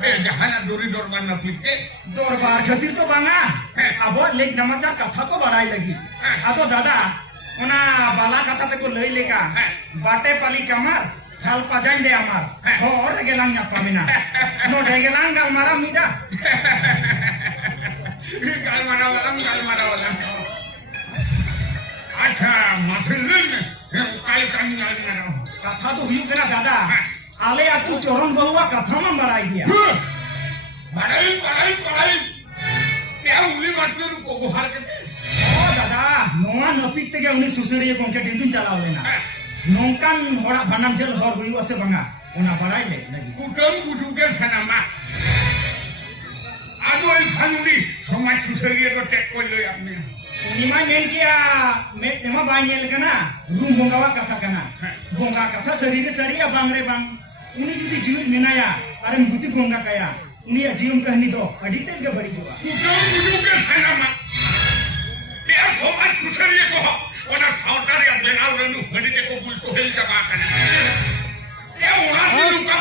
Jahannya duri dorban napike. दरबार खातिर तो बांगा अब लेक नमाचा कथा तो बढ़ाई लगी अतो दादा ओना बाला कथा ते को लई लेका बाटे पाली कमर हाल पाजाइन दे अमार और गेलांग या पामिना नो गेलांग गाल मारा मिदा गाल मारा वाला अच्छा मसलन काई कानी गाल कथा तो हुई कना दादा आले आतु चोरन बहुआ कथा में बढ़ाई दिया बढ़ाई क्या उली माटलू को गुहार के ओ दादा नोआ नपिक ते उनी सुसरिया कोंके डिंदुन चलाव लेना नोंकान होड़ा बनाम जल हर हुई वसे बंगा ओना बढ़ाई ले लगी कुटम कुटुके सनामा आजो ई फानुली समाज सुसरिया को टेक को ले आपने उनी मा नेल किया मे तेमा बाई नेल कना रूम बोंगावा कथा कना बोंगा कथा शरीर सरिया बांगरे बांग उनी जुदी जीवन मेनाया अरे मुती बोंगा कया उनी जीवन कहानी दो अडिते के बड़ी हुआ कुटम कुटुके सनामा ये समाज सुसरिया को ओना साउटार या बेनाव रनु गडिते को बुल तो हेल जमा कना ये ओना दिलु का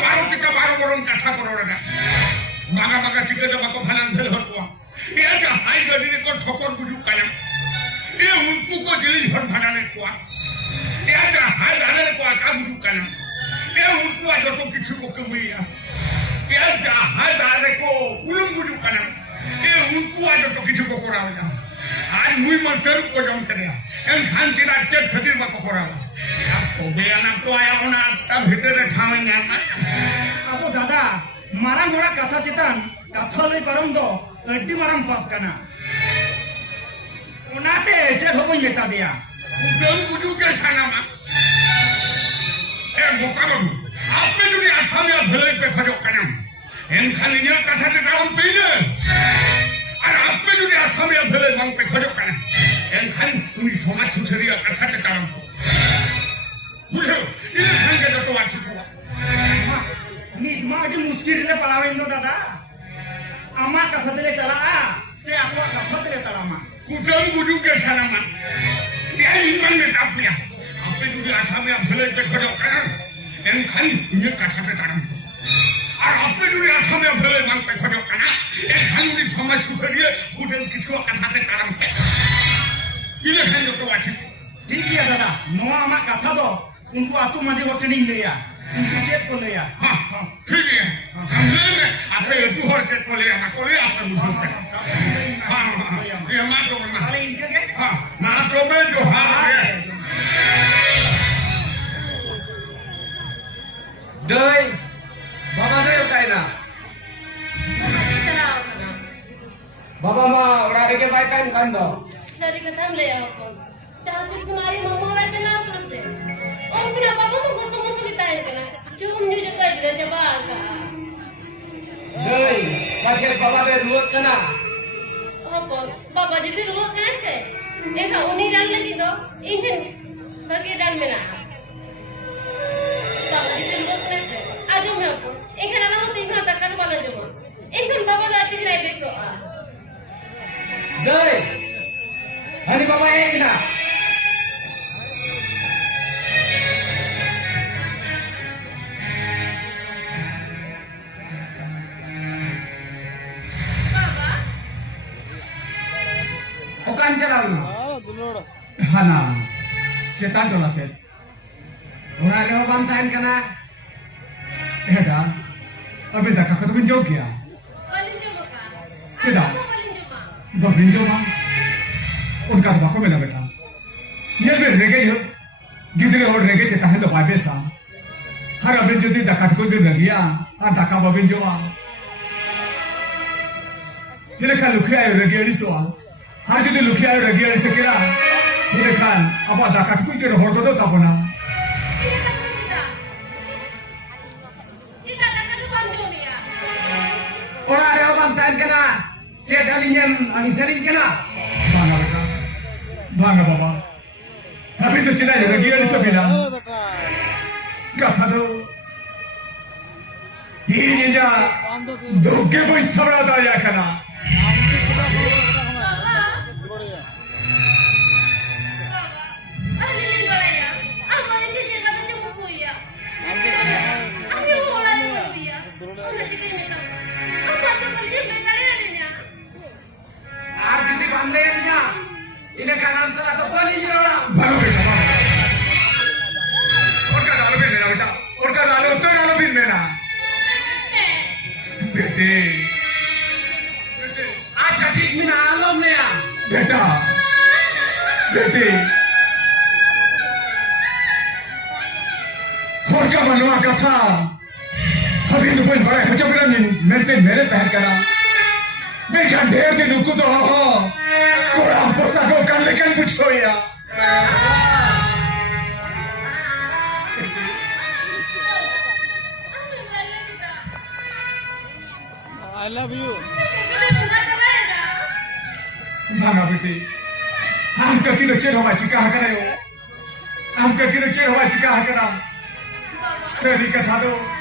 बारो बरन कथा करोड़ा मागा टिके जब को फलान भेल हटवा ये जा हाई गडिते को ठोकर बुजु कना ये उनको को दिल भर भगाने को ये जा हाई डाले को आका बुजु कना ये उनको आज तो किछु को कमिया ये जा हाई डाले को उलुम बुजु कना ये उनको आज तो किछु को कोरावा आज मुई मंतर को जम करे एन खान की राज्य खतिर मा को कोरावा अब तो बेयाना तो आया होना तब भीतर ठावे ना अब दादा मारा मोड़ा कथा चितान कथा ले परम दो अड्डी मारम पाप कना ओनाते जे होबई मेता दिया उदम बुजु के सनामा ए बोकाबू आपने जो आसामी भले पे खजो कना एन खाली ने कथा ते डाउन पेले और आपने जो आसामी भले बंग पे खजो कना एन खाली तुनी समाज सुसरिया कथा ते डाउन मुझे ये खान के तो वाची को नीत मा अडी मुश्किल ले पलावे नो दादा अमा कथा ते चला से आपवा कथा ते चला मा कुटम बुजु के सनामा ये इमान में कापिया आपने जो आसामी भले पे खजो कना एन खाली ये कथा ते डाउन और आपने जो आसामी भले बंग पे खजो कना एन खाली समाज सुसरिया उठन किछु कथा ते डाउन ये खान जो तो वाची ठीक है दादा नो अमा कथा दो उनको आतु माजे होटे नहीं लिया उनको चेक को लिया हां ठीक है हम ले आपने तू हर के को लिया ना को लिया आपने मुझे हां ये मा तो ना अरे इनके के हां ना तो में जो हां Doi, Baba doi utai na. Baba ma ora deke baikan kan do. Dari ketam le aku. Tapi kunai mama rai kena tu se. Oh pura baba mu gusto kita kena. Cuma ni je kai dia jawab ka. Doi, pasal Baba be ruat kana. Apa? Baba jadi ruat kan se. Ena uni dan lagi do. Ini bagi dan mena. Baba jadi ruat kan se. Ajo me aku. Ikan anak tu ikan tak kan bala joma. Ikan baba dah tidak besok. Doi, hani Baba ek na. Baba. Okan jalan. हाना चेतान तोला से Ora reho bantain kana. हेदा अबे दा का तो बिन जो किया Paling joma ka. Ceda. Paling joma. बबिन जो मा उनका तो बाको मेला बेटा ये बे रेगे हो गिदरे और रेगे ते ताहे तो बाबे सा हर अबे जदी दा काट को बे बगिया आ दा का बबिन जो आ ये खा लुखिया आयो रेगे रिसो हर जदी लुखिया आयो रेगे रिसो केरा ये खान अब दा काट को के होर को तो तापना Ini tak cita. Cita tak kan bantu dia. Ora reho bantain kana. Cek alinyan ani sering kana. भांगा बेटा भांगा बाबा अभी तो चिल्ला रेगे रिसो बिना कथा दो ये जा धोखे कोई सबड़ा दा या कना Baba. नहीं में तब अब तो गलती में करे लेना आज जुदी बांधले लिया इन्हें का नाम चला तो बोली जरा भालो बेटा और का डालो भी मेरा बेटा और का डालो तो डालो भी मेरा बेटे अच्छा ठीक में आलम ने आ बेटा बेटे और का बनवा का था अभी तो कोई बड़ा खचबड़ा मेरे पैर करा देखा ढेर दिन को तो हो कोड़ा पोसा को कर लेकिन कुछ हो या I love you. ना बेटे हम कति लक्षण हो चिका करे हो हम कति लक्षण हो चिका करा सरी का साधो